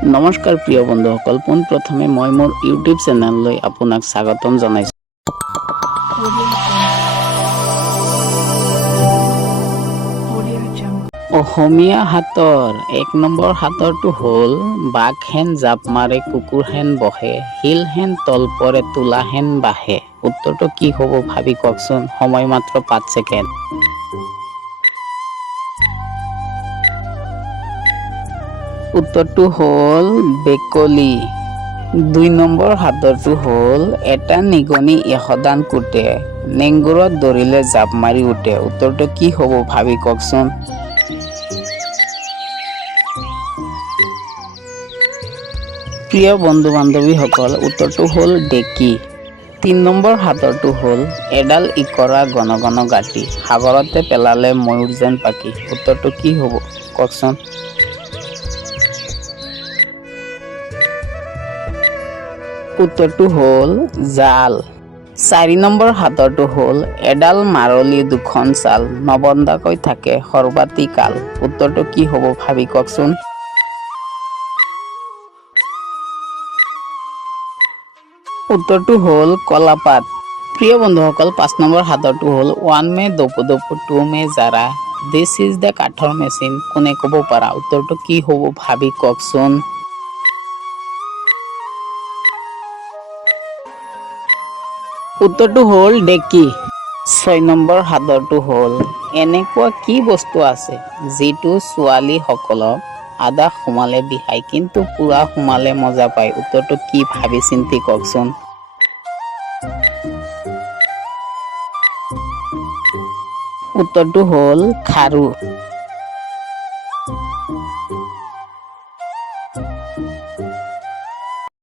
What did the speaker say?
নমস্কাৰ প্ৰিয় বন্ধুসকল, পোনপ্ৰথমে মই মোৰ ইউটিউব চেনেললৈ আপোনাক স্বাগতম জনাইছোঁ। অসমীয়া হাতৰ 1 নম্বৰ হাতৰটো হ'ল বাঘ হেন জাপ মাৰে কুকুৰ হেন বহে, শিল হেন তল পৰে তোলা হেন বাঢ়ে। উত্তৰটো কি হ'ব ভাবি কওকচোন, সময় মাত্ৰ 5 ছেকেণ্ড। উত্তৰটো হ'ল বেকলি। 2 নম্বৰ হাতৰটো হ'ল এটা নিগনি এশদান কুটে, নেংগুৰত ধৰিলে জাপ মাৰি উঠে। উত্তৰটো কি হ'ব ভাবি কওকচোন। প্ৰিয় বন্ধু বান্ধৱীসকল, উত্তৰটো হ'ল ডেকি। 3 নম্বৰ হাতৰটো হ'ল এডাল ইকৰা গণ গণ গাঁঠি, সাগৰতে পেলালে ময়ূৰ যেন পাখি। উত্তৰটো কি হ'ব কওকচোন। উত্তৰটো হ'ল জাল। 4 নম্বৰ হাতৰটো হ'ল এডাল মাৰলি দুখন চাল, নবন্ধাকৈ থাকে সৰ্বাতি কাল। উত্তৰটো কি হ'ব ভাবি কওকচোন। উত্তৰটো হ'ল কলাপাত। প্ৰিয় বন্ধুসকল, 5 নম্বৰ হাতৰটো হ'ল 1 মে দপো দপো 2 মে জাৰা, দিছ ইজ দ্য কাঠৰ মেচিন, কোনে ক'ব পাৰা। উত্তৰটো কি হ'ব ভাবি কওকচোন। উত্তৰটো হ'ল ডেকি। 6 নম্বৰ হাতৰটো হ'ল এনেকুৱা কি বস্তু আছে যিটো ছোৱালীসকলক আধা সোমালে বিহাই কিন্তু পুৰা সোমালে মজা পায়। উত্তৰটো কি ভাবি চিন্তি কওকচোন। উত্তৰটো হ'ল খাৰু।